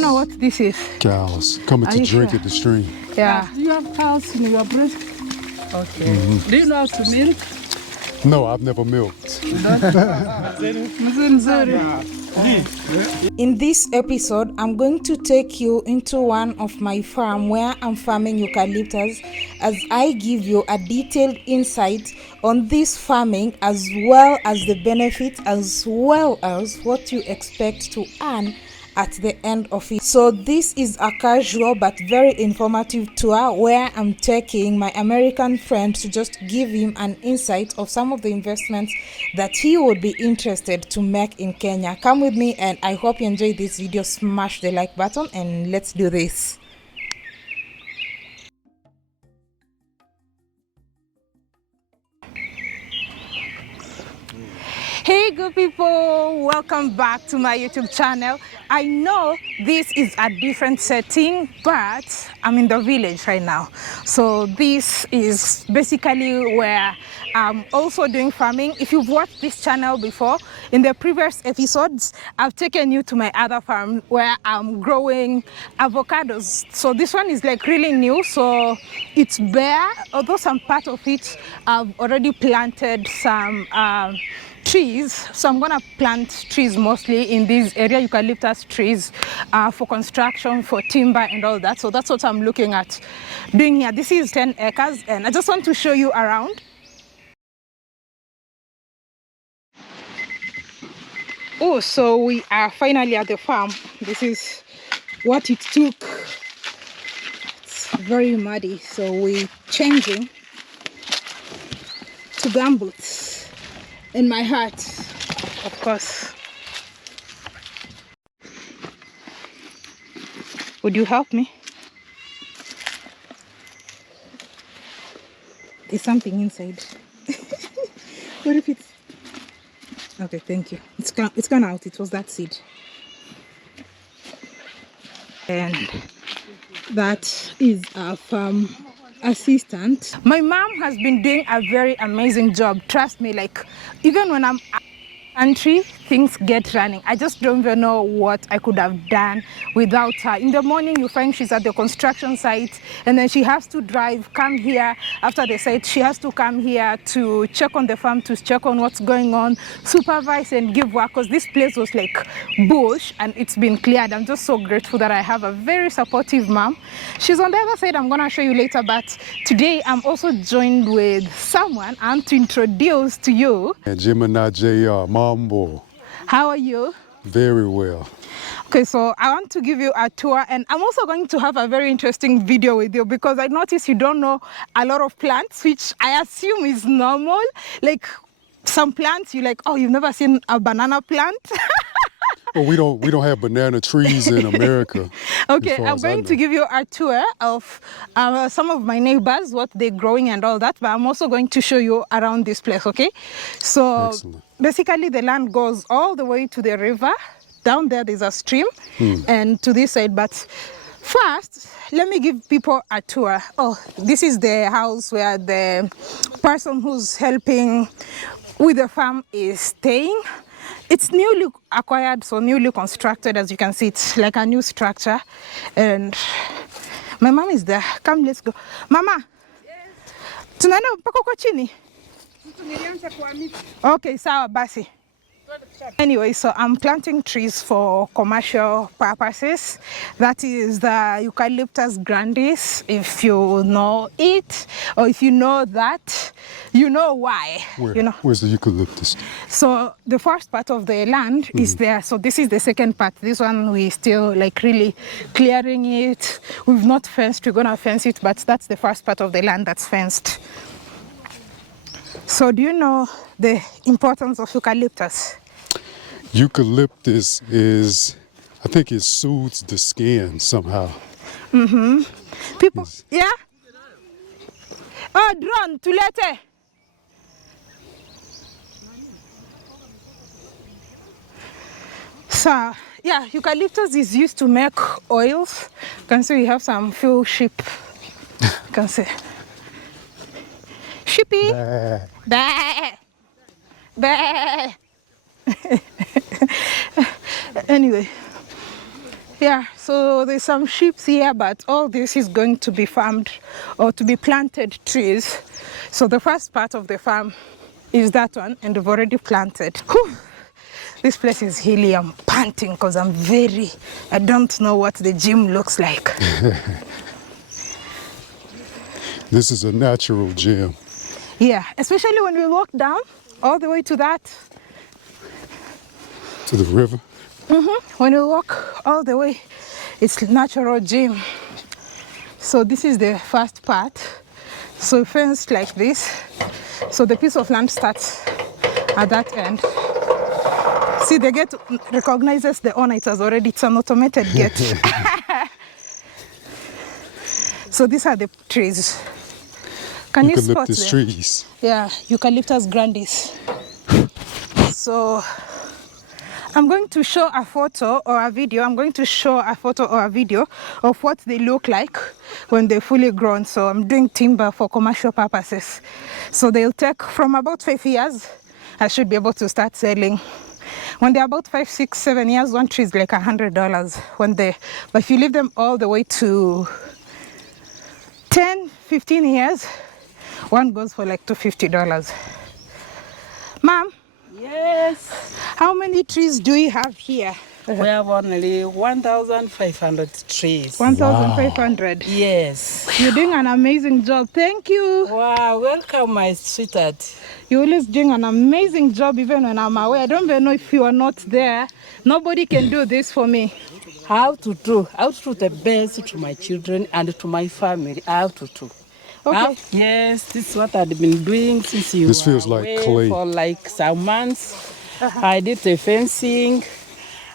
Do you know what this is? Cows coming to drink at the stream. Yeah. Do you have cows in your breed? Okay. Do you know how to milk? No, I've never milked. In this episode, I'm going to take you into one of my farm where I'm farming eucalyptus, as I give you a detailed insight on this farming, as well as the benefits, as well as what you expect to earn at the end of it. So this is a casual but very informative tour where I'm taking my American friend to just give him an insight of some of the investments that he would be interested to make in Kenya. Come with me, and I hope you enjoyed this video. Smash the like button and let's do this. Hey good people, welcome back to my YouTube channel. I know this is a different setting, but I'm in the village right now. So this is basically where I'm also doing farming. If you've watched this channel before, in the previous episodes, I've taken you to my other farm where I'm growing avocados. So this one is like really new, so it's bare, although some part of it I've already planted some trees. So I'm gonna plant trees mostly in this area, eucalyptus trees, for construction, for timber and all that. So that's what I'm looking at doing here. This is 10 acres and I just want to show you around. Oh, so we are finally at the farm. This is what it took. It's very muddy, so we're changing to gumboots. In my heart, of course. Would you help me? There's something inside. What if it's... Okay, thank you. It's gone out. It was that seed. And that is our farm assistant. My mom has been doing a very amazing job. Trust me, like even when I'm country, things get running. I just don't even know what I could have done without her. In the morning you find she's at the construction site and then she has to come here after the site. She has to come here to check on the farm, to check on what's going on, supervise and give work, because this place was like bush and it's been cleared. I'm just so grateful that I have a very supportive mom. She's on the other side, I'm gonna show you later, but today I'm also joined with someone I want to introduce to you. Gemini JR, Mambo. How are you? Very well. Okay, so I want to give you a tour, and I'm also going to have a very interesting video with you because I noticed you don't know a lot of plants, which I assume is normal. Like some plants you like, oh, you've never seen a banana plant? Well, we don't have banana trees in America. Okay, I'm going to give you a tour of some of my neighbors, what they're growing and all that, but I'm also going to show you around this place, okay? So excellent. Basically the land goes all the way to the river. Down there there's a stream and to this side, but first let me give people a tour. Oh, this is the house where the person who's helping with the farm is staying. It's newly acquired, so newly constructed. As you can see, it's like a new structure. And my mom is there. Come, let's go. Mama, tunaenda mpaka huko chini? Okay, sawa basi. Anyway, so I'm planting trees for commercial purposes. That is the Eucalyptus grandis. If you know it, or if you know that, you know why. Where? You know. Where's the eucalyptus? So the first part of the land is there. So this is the second part. This one we still like really clearing it. We've not fenced. We're gonna fence it, but that's the first part of the land that's fenced. So do you know the importance of eucalyptus? Eucalyptus is, I think it soothes the skin somehow. People, yeah? Oh, drone, tulete. So, yeah, eucalyptus is used to make oils. You can see we have some few sheep. You can see. Sheepy. Bah. Bah. Anyway, Yeah, so there's some sheep here, but all this is going to be farmed or to be planted trees. So the first part of the farm is that one, and we've already planted. Whew. This place is hilly. I'm panting because I don't know what the gym looks like. This is a natural gym. Yeah, especially when we walk down all the way to that. To the river. When we walk all the way, it's natural gym. So this is the first part. So fenced like this. So the piece of land starts at that end. See, the gate recognizes the owner. It's an automated gate. So these are the trees. Can you spot them? Eucalyptus trees. Yeah, Eucalyptus grandis. So I'm going to show a photo or a video. I'm going to show a photo or a video of what they look like when they're fully grown. So I'm doing timber for commercial purposes. So they'll take from about 5 years. I should be able to start selling. When they're about 5, 6, 7 years, one tree is like $100. But if you leave them all the way to 10, 15 years, one goes for like $250. Ma'am? Yes. How many trees do you have here? We have only 1,500 trees. 1,500. Yes. You're doing an amazing job. Thank you. Wow, welcome, my sweetheart. You're always doing an amazing job even when I'm away. I don't even know if you are not there. Nobody can do this for me. How to do the best to my children and to my family. How to do. Okay. Yes, this is what I've been doing since you This feels were like away clay. for like some months. I did the fencing.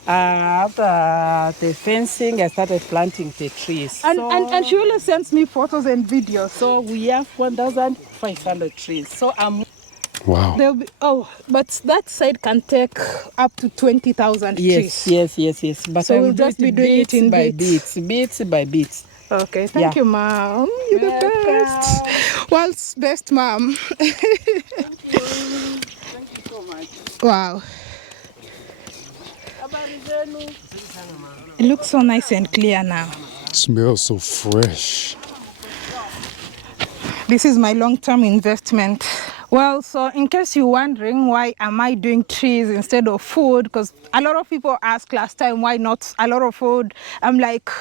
After the fencing, I started planting the trees. And she always sends me photos and videos. So we have 1,500 trees. So Wow. They'll be, but that side can take up to 20,000 trees. Yes. But So I will we'll just be doing it in bits by bits. Okay, thank you, Mom. You're the best. World's best mom. Thank you so much. Wow. It looks so nice and clear now. Smells so fresh. This is my long-term investment. Well, so in case you're wondering why am I doing trees instead of food, because a lot of people asked last time why not a lot of food. I'm like,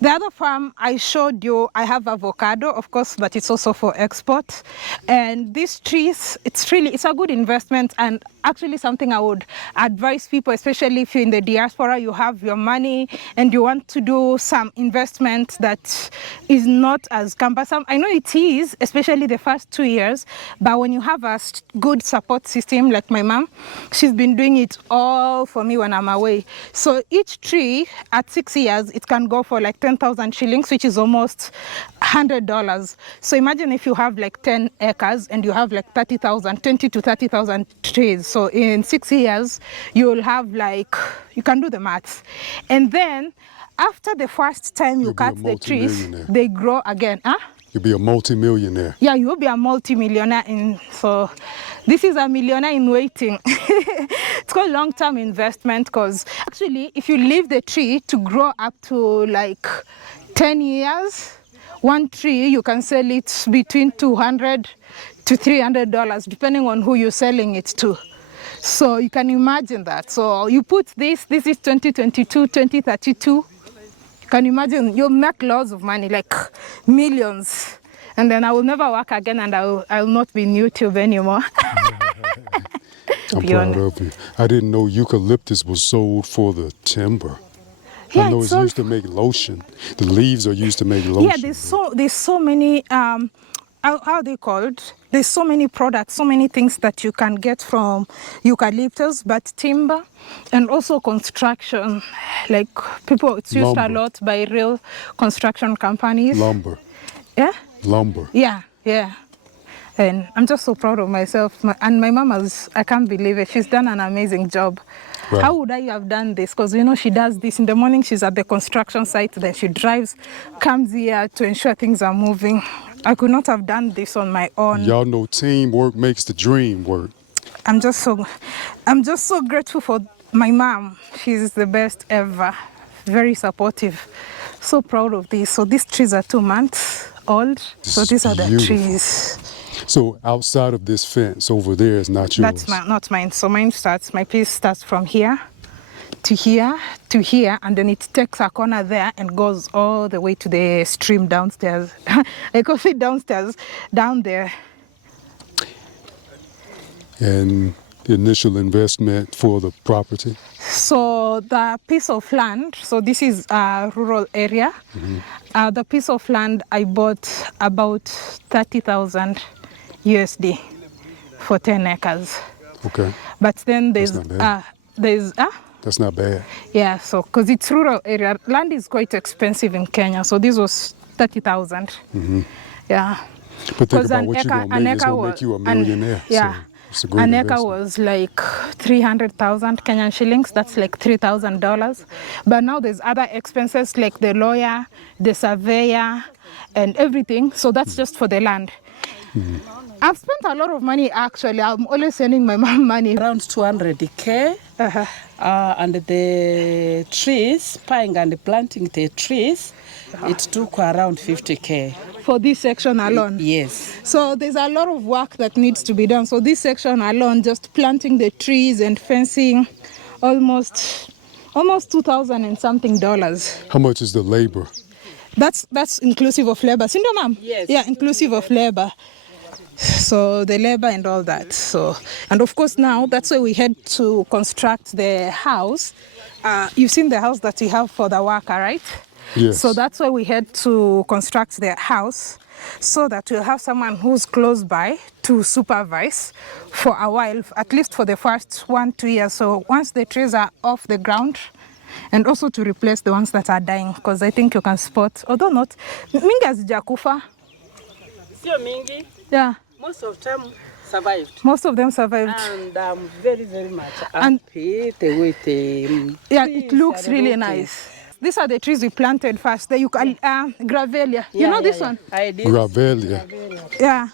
the other farm I showed you, I have avocado, of course, but it's also for export. And these trees, it's a good investment, and actually something I would advise people, especially if you're in the diaspora, you have your money and you want to do some investment that is not as cumbersome. I know it is, especially the first 2 years, but when you have a good support system like my mom, she's been doing it all for me when I'm away. So each tree at 6 years, it can go for like 10,000 shillings, which is almost $100. So imagine if you have like 10 acres and you have like 20 to 30,000 trees. So in 6 years, you'll have like, you can do the maths. And then after the first time you cut the trees, they grow again. Huh? You'll be a multi-millionaire. Yeah, you'll be a multi-millionaire. So this is a millionaire in waiting. It's called long-term investment, because actually if you leave the tree to grow up to like 10 years, one tree you can sell it between $200 to $300 depending on who you're selling it to. So you can imagine that. So you put this is 2022, 2032. Can you imagine? You'll make lots of money, like millions. And then I will never work again, and I will not be in YouTube anymore. I'm proud of you. I didn't know eucalyptus was sold for the timber. Yeah, I know it's used to make lotion. The leaves are used to make lotion. Yeah, there's so many, how are they called? There's so many products, so many things that you can get from eucalyptus, but timber and also construction. Like it's used a lot by real construction companies. Lumber. Yeah? Lumber. Yeah. And I'm just so proud of myself. And my mom I can't believe it. She's done an amazing job. Right. How would I have done this? Because, she does this. In the morning, she's at the construction site. Then she drives, comes here to ensure things are moving. I could not have done this on my own. Y'all know teamwork makes the dream work. I'm just so grateful for my mom. She's the best ever. very supportive. So proud of this. So these trees are 2 months old. So these are the beautiful. trees. So outside of this fence over there is not yours? That's not mine. So my piece starts from here to here to here, and then it takes a corner there and goes all the way to the stream downstairs. I call it downstairs, down there. And the initial investment for the property? So the piece of land, so this is a rural area. The piece of land I bought about 30,000 USD for 10 acres. Okay. But then That's not bad. That's not bad. Yeah, so because it's rural area, land is quite expensive in Kenya. So this was 30,000. Yeah. But think 'Cause about an what acre- you're going to an make. It's acre going to make you a millionaire. Yeah. So it's a great An acre investment. was like 300,000 Kenyan shillings. That's like $3,000. But now there's other expenses like the lawyer, the surveyor, and everything. So that's just for the land. I've spent a lot of money actually. I'm always sending my mom money. Around 200K. And the trees, buying and planting the trees, it took around 50K. For this section alone. Yes. So there's a lot of work that needs to be done. So this section alone, just planting the trees and fencing, almost 2,000 and something dollars. How much is the labor? That's inclusive of labor. Sindio, ma'am? Yes. Yeah, inclusive of labor. So the labor and all that. So, and of course now that's why we had to construct the house. You've seen the house that we have for the worker, right? Yes. So that's why we had to construct the house so that we'll have someone who's close by to supervise for a while, at least for the first 1-2 years. So once the trees are off the ground, and also to replace the ones that are dying, because I think you can spot, although not, mingi hazijakufa. Sio mingi. Yeah. Most of them survived. Most of them survived. And I'm very, very much And- happy the way they... Yeah, it looks really nice. These are the trees we planted first. The gravelia. You know this one? I did. Gravelia. Yeah.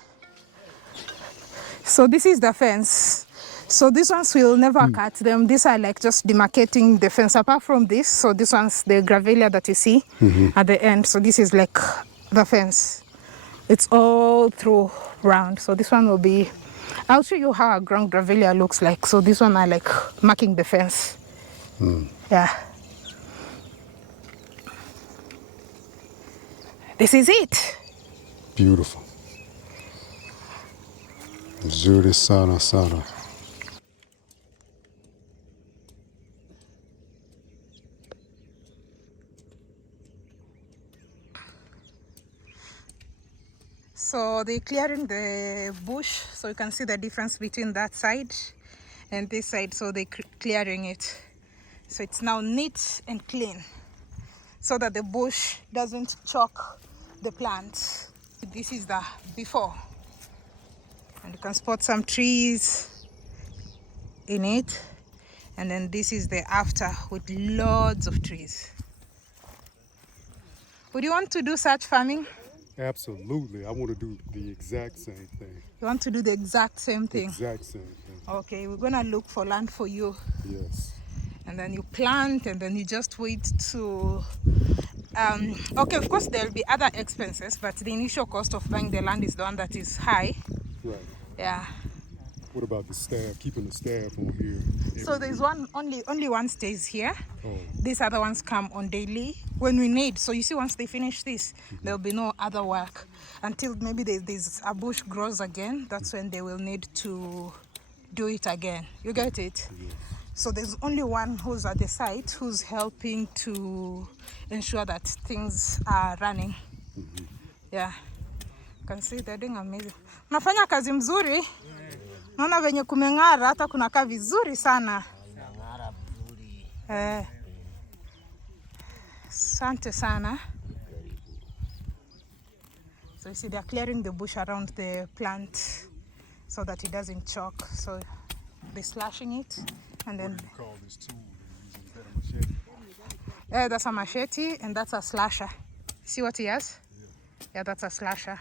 So this is the fence. So these ones will never cut them. These are like just demarcating the fence. Apart from this, so this one's the gravelia that you see at the end. So this is like the fence. It's all through round. So this one will be, I'll show you how a ground gravelia looks like. So this one are like marking the fence. Yeah. This is it. Beautiful. Nzuri sana sana. So they're clearing the bush, so you can see the difference between that side and this side. So they're clearing it. So it's now neat and clean so that the bush doesn't choke the plant. This is the before. And you can spot some trees in it. And then this is the after with loads of trees. Would you want to do such farming? Absolutely. I want to do the exact same thing. You want to do the exact same thing? Exact same thing. Okay, we're gonna look for land for you. Yes. And then you plant and then you just wait to okay, of course there'll be other expenses, but the initial cost of buying the land is the one that is high. Right. Yeah. What about the staff? Keeping the staff on here? So there's only one stays here. Oh. These other ones come on daily when we need. So you see, once they finish this, there'll be no other work until maybe there's a bush grows again. That's when they will need to do it again. You get it? Yes. So there's only one who's at the site who's helping to ensure that things are running. Yeah. You can see they're doing amazing. Unafanya kazi mzuri. Naona venye kumeng'ara, hata kunakaa vizuri sana. Asante sana. So you see they're clearing the bush around the plant so that it doesn't choke. So they're slashing it and then... What do you call this tool? Is that a machete? Yeah, that's a machete and that's a slasher. See what he has? Yeah, that's a slasher.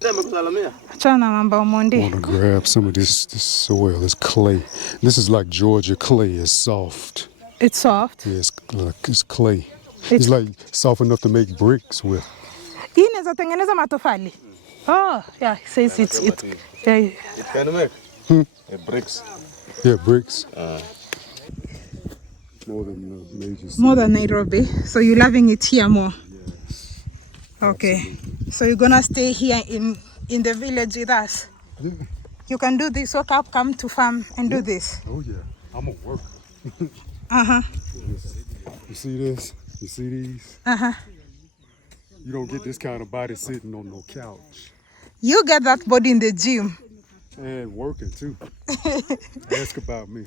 Achana na mambo I mondi. want to grab some of this soil. It's clay. This is like Georgia clay. It's soft. It's soft. Yeah, it's clay. It's like soft enough to make bricks with. Hii inaweza tengeneza matofali. Oh, yeah, it says yeah. It can make bricks. Yeah, bricks. More than major city. More than Nairobi. So you're loving it here more? Yes. Okay. Absolutely. So you're gonna stay here in the village with us? Yeah. You can do this, wake up, come to farm and do this? Oh yeah, I'm a worker. Uh-huh. You see this? You see these? Uh-huh. You don't get this kind of body sitting on no couch. You get that body in the gym. And working too. Ask about me.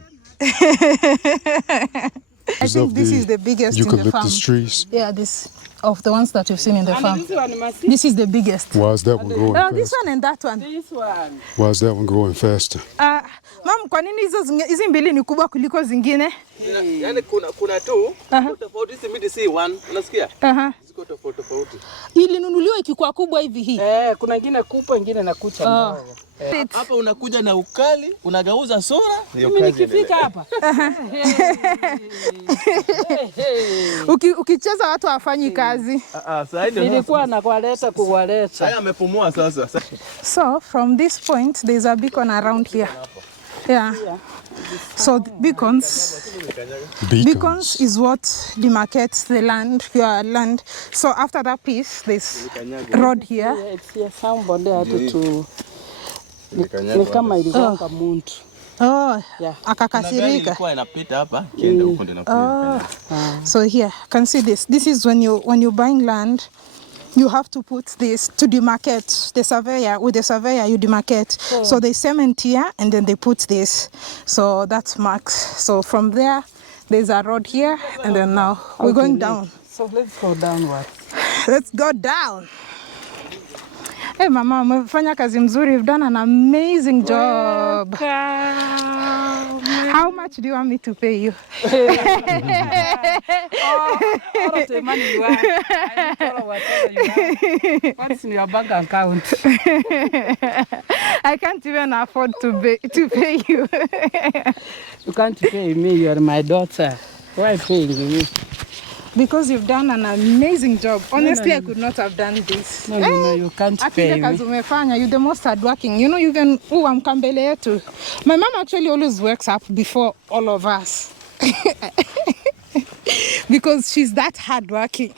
I think this is the biggest in the farm. Eucalyptus trees. Yeah, this of the ones that you've seen in the farm. And this one, Masi? This is the biggest. Why is that one growing Oh, faster? this one and that one. This one. Why is that one growing faster? Mom, kwa nini hizi mbili ni kubwa kuliko zingine? Yani kuna tu tofauti, hizi midi si one, unasikia? Ziko tofauti. Ilinunuliwa ikikuwa kubwa hivi hii. Kuna ingine kubwa, ingine na kucha ndogo. Hapa unakuja na ukali, unageuza sura. Mimi nikifika hapa. Ukicheza watu hawafanyi kazi. Sasa ndio Nilikuwa na kuwaleta. haya amepumua sasa. So from this point there's a beacon around here. Yeah. So beacons is what demarcates the land, your land. So after that piece, there's road here. Yeah, it's here. Somebody had to. Ni kama iligonga muntu. Oh, yeah. Akakasirika. Ilikuwa inapita hapa, kienda huko ndio inakuja. So here, can see this. This is when you're buying land, you have to put this to demarcate. The surveyor, with the surveyor, you demarcate. So they cement here and then they put this. So that's marks. So from there, there's a road here, and then now we're going down. So let's go downward. Let's go down. Hey mama, umefanya kazi mzuri. You've done an amazing job. Welcome. How much do you want me to pay you? All of the money you have. I don't know whatever you have. What's in your bank account? I can't even afford to pay you. You can't pay me. You are my daughter. Why paying me? Because you've done an amazing job. Honestly, I could not have done this. No, you can't pay me. You're the most hardworking. You know, even I'm kambele yetu. My mom actually always works up before all of us. Because she's that hardworking.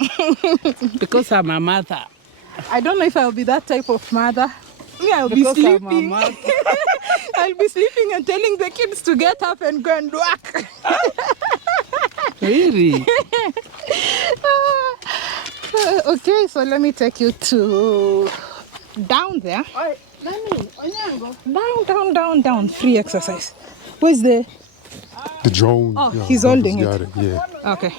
Because I'm a mother. I don't know if I'll be that type of mother. Me, I'll be Because I'm a sleeping. mother. I'll be sleeping and telling the kids to get up and go and work. Really? Okay, so let me take you to down there. Down. Free exercise. Where's the drone? Oh, he's holding got it. Yeah. Okay.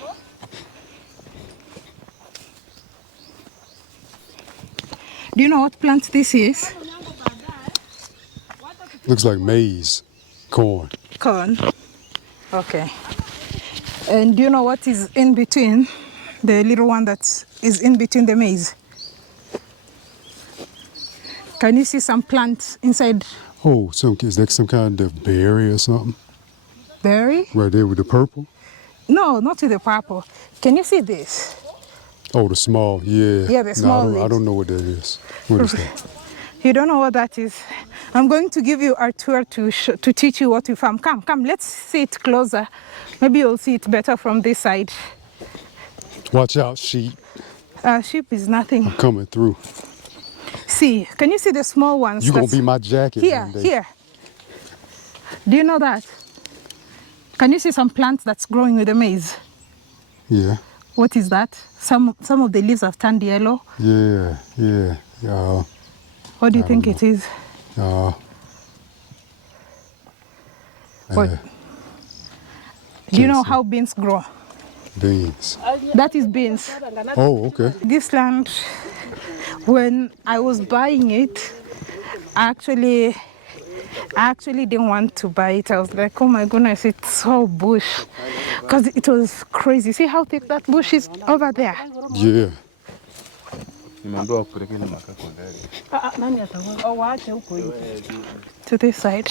Do you know what plant this is? Looks like maize, corn. Corn. Okay. And do you know what is in between? The little one that is in between the maize. Can you see some plants inside? Oh, is that some kind of berry or something? Berry? Right there with the purple? No, not with the purple. Can you see this? Oh, the small, yeah. Yeah, the small No, I leaves. don't know what that is. What is that? You don't know what that is? I'm going to give you a tour to teach you what you farm. Come, let's see it closer. Maybe you'll see it better from this side. Watch out, sheep. Sheep is nothing. I'm coming through. See, can you see the small ones? You're going to be my jacket one day. Here. Do you know that? Can you see some plants that's growing with the maize? Yeah. What is that? Some of the leaves have turned yellow. Yeah. What do you think it is? What? Do you know how beans grow? Beans. That is beans. Oh, okay. This land, when I was buying it, I actually didn't want to buy it. I was like, oh my goodness, it's so bush. Because it was crazy. See how thick that bush is over there? Yeah. To this side.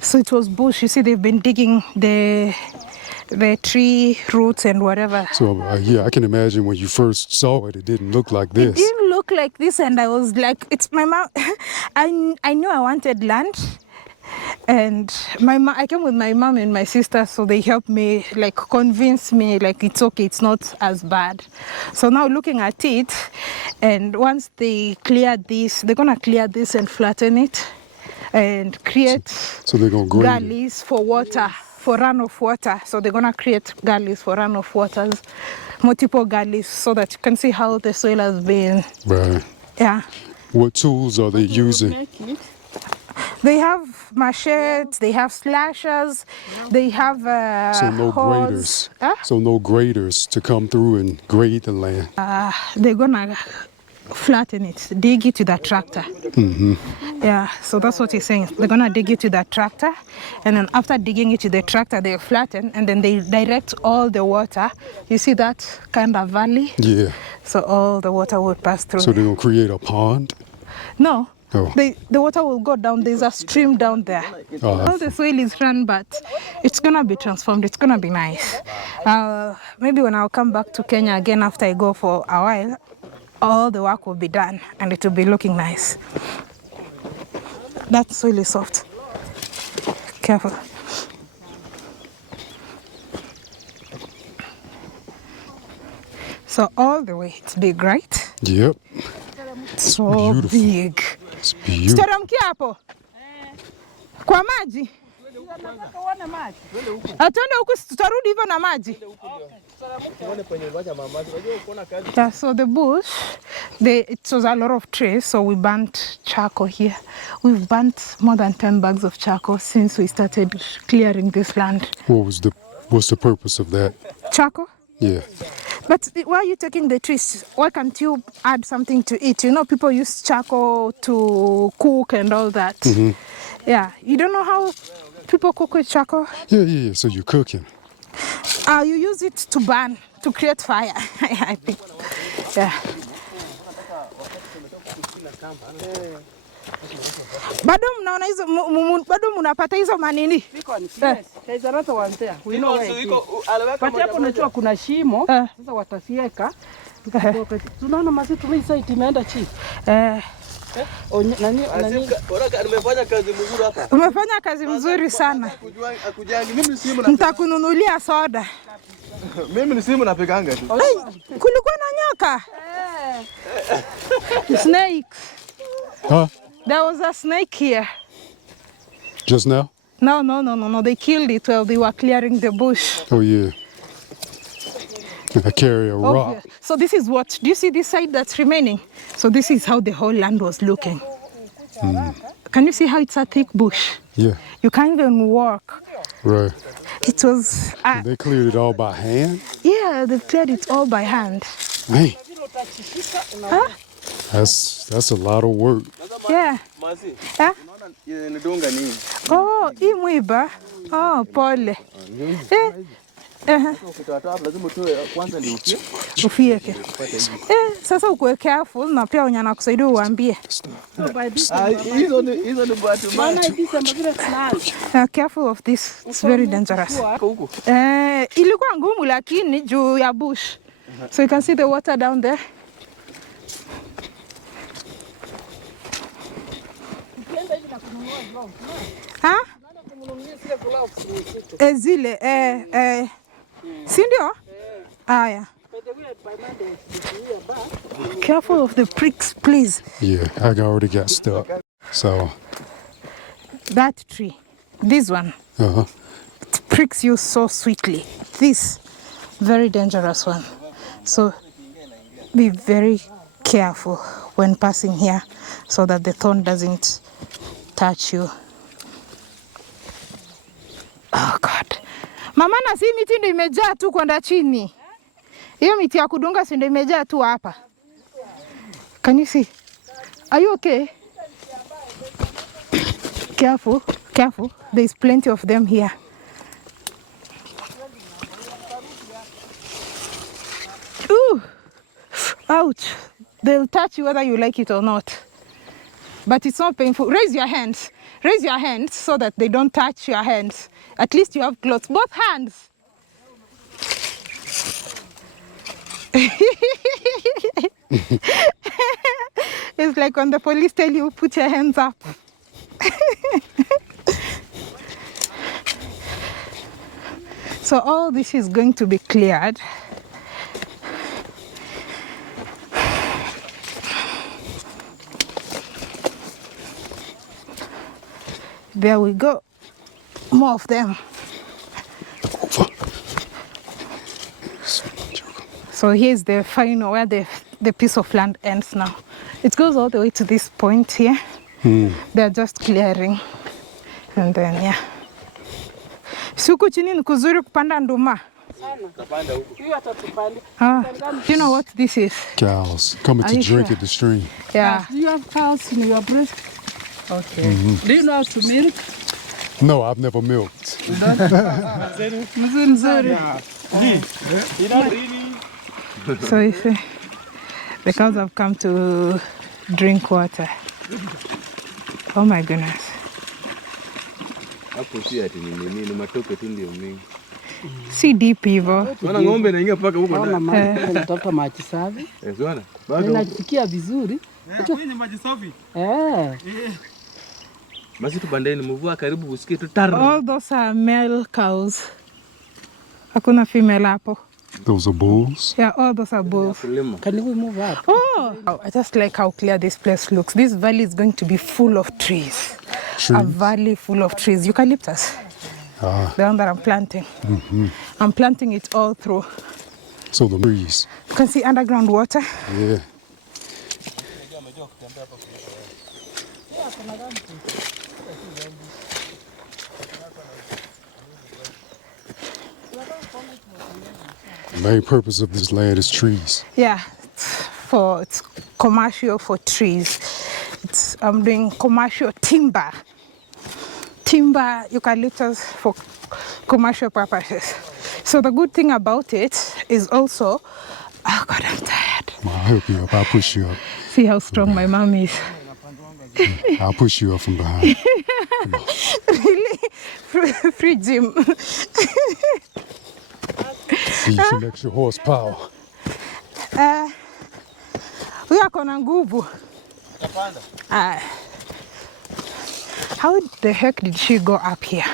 So it was bush. You see, they've been digging the the tree roots and whatever. So yeah, I can imagine when you first saw it, it didn't look like this. It didn't look like this, and I was like, it's my mom. I knew I wanted land. And I came with my mom and my sister, so they helped me, like convince me, like it's okay, it's not as bad. So now looking at it, and once they clear this, they're gonna clear this and flatten it, and create so they're gonna grade gullies for water, for runoff water. So they're gonna create gullies for runoff waters, multiple gullies, so that you can see how the soil has been. Right. Yeah. What tools are they using? They have machetes, they have slashers, they have So no hoes. graders. So no graders to come through and grade the land. They're gonna flatten it, dig it with that tractor. Yeah, so that's what he's saying. They're gonna dig it with that tractor, and then after digging it with the tractor, they flatten, and then they direct all the water. You see that kind of valley? Yeah. So all the water will pass through. So they're gonna create a pond? No. Oh. The water will go down. There's a stream down there. All the soil is run, but it's gonna be transformed. It's gonna be nice. Maybe when I'll come back to Kenya again after I go for a while, all the work will be done and it will be looking nice. That soil is soft. Careful. So all the way, it's big, right? Yep. So beautiful. Big. It's beautiful. Tuteremkia hapo kwa maji, atende huku, tutarudi hivyo na maji. Yeah, so the bush, it was a lot of trees, so we burnt charcoal here. We've burnt more than 10 bags of charcoal since we started clearing this land. What's the purpose of that? Charcoal? Yeah. But why are you taking the trees? Why can't you add something to it? You know, people use charcoal to cook and all that. Yeah, you don't know how people cook with charcoal? Yeah. So you're cooking. You use it to burn, to create fire. I think. Yeah. Bado mnaona hizo, bado mnapata hizo manini? There's another one there. We know where it is. But hapo unajua kuna shimo, sasa watafieka. Tunaona mazi tumeisite imeenda chini. Nimefanya kazi mzuri hapa. Umefanya kazi mzuri sana. Nitakununulia soda. Mimi ni simu napiganga tu. Kulikuwa na nyoka. Snakes. Huh? There was a snake here. Just now? No. They killed it while they were clearing the bush. Oh yeah. I carry a rock. Yeah. So this is what, do you see this side that's remaining? So this is how the whole land was looking. Can you see how it's a thick bush? Yeah. You can't even walk. Right. It was... They cleared it all by hand? Yeah, they cleared it all by hand. Man. Huh? That's a lot of work. Yeah. Huh? Oh, hii mwiba. Oh, pole. Ufieke. Sasa ukuwe careful na pia wenye anakusaidia uambie. Careful of this. It's very dangerous. Ilikuwa ngumu lakini juu ya bush. So you can see the water down there. Huh? Zile, si ndio? Yeah. Careful of the pricks, please. Yeah, I already got stuck. So. That tree, this one, it pricks you so sweetly. This, very dangerous one. So be very careful when passing here so that the thorn doesn't touch you. Oh God. Mama, na si miti ndio imejaa tu kwenda chini. Hiyo miti ya kudunga si ndio imejaa tu hapa. Can you see? Are you okay? Careful, careful. There's plenty of them here. Ooh. Ouch. They'll touch you whether you like it or not. But it's not painful. Raise your hands. Raise your hands so that they don't touch your hands. At least you have clothes. Both hands. It's like when the police tell you, put your hands up. So all this is going to be cleared. There we go. More of them. So here's the final, where the piece of land ends now. It goes all the way to this point here. They're just clearing. And then, yeah. Suku chini ni kuzuri kupanda nduma. Do you know what this is? Cows coming to drink at the stream. Yeah. Do you have cows in your breast? Okay. Do you know how to milk? No, I've never milked. So you see, the cows have come to drink water. Oh my goodness. Si deep hivyo. Wana ng'ombe inaingia paka huko ndani. Natafuta maji safi. Unaona? Inafikia vizuri. Ni maji safi. Basi tupandeni mvua karibu usikie tu tar. All those are male cows. Hakuna female hapo. Those are bulls? Yeah, all those are bulls. Can we move up? Oh, I just like how clear this place looks. This valley is going to be full of trees. A valley full of trees. Eucalyptus. The one that I'm planting. I'm planting it all through. So the trees. You can see underground water. Yeah. The main purpose of this land is trees. Yeah, it's commercial for trees. I'm doing commercial timber eucalyptus for commercial purposes. So the good thing about it is also, oh God, I'm tired. I'll help you up. I'll push you up. See how strong my mom is. I'll push you up from behind. Really? Free gym. Need some extra horsepower. We are kona nguvu. How the heck did she go up here?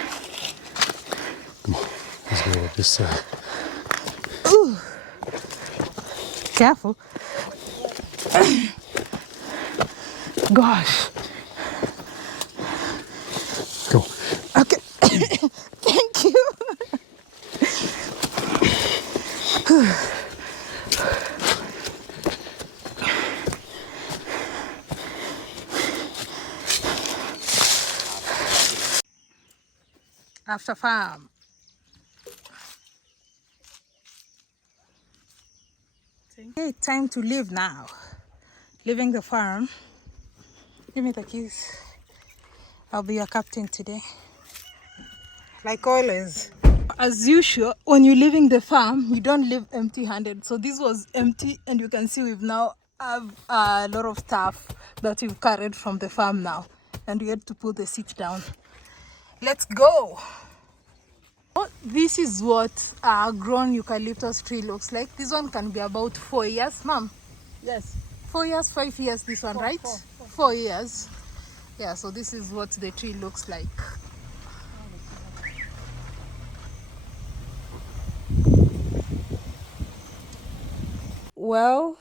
Come on, let's go up this side. Ooh. Careful. Gosh. Go. Okay. Thank you. After farm. Okay, time to leave now. Leaving the farm. Give me the keys. I'll be your captain today. Like always. As usual, when you're leaving the farm, you don't leave empty-handed. So this was empty, and you can see we've now have a lot of stuff that we've carried from the farm now. And we had to put the seat down. Let's go. This is what a grown eucalyptus tree looks like. This one can be about 4 years, Mom. Yes. 4 years, 5 years, this one, right? 4 years. Yeah, so this is what the tree looks like. Well,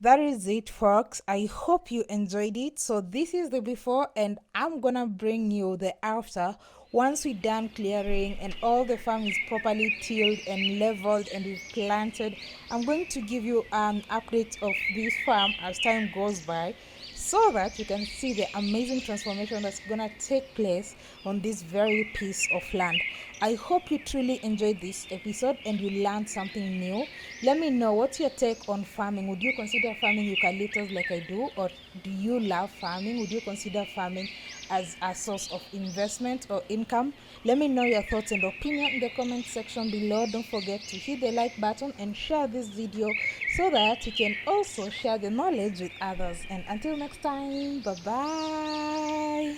that is it, folks. I hope you enjoyed it. So this is the before, and I'm gonna bring you the after. Once we're done clearing and all the farm is properly tilled and leveled and we've planted, I'm going to give you an update of this farm as time goes by, so that you can see the amazing transformation that's gonna take place on this very piece of land. I hope you truly enjoyed this episode and you learned something new. Let me know what's your take on farming. Would you consider farming eucalyptus like I do, or do you love farming? Would you consider farming as a source of investment or income? Let me know your thoughts and opinion in the comment section below. Don't forget to hit the like button and share this video so that you can also share the knowledge with others. And until next time, bye bye.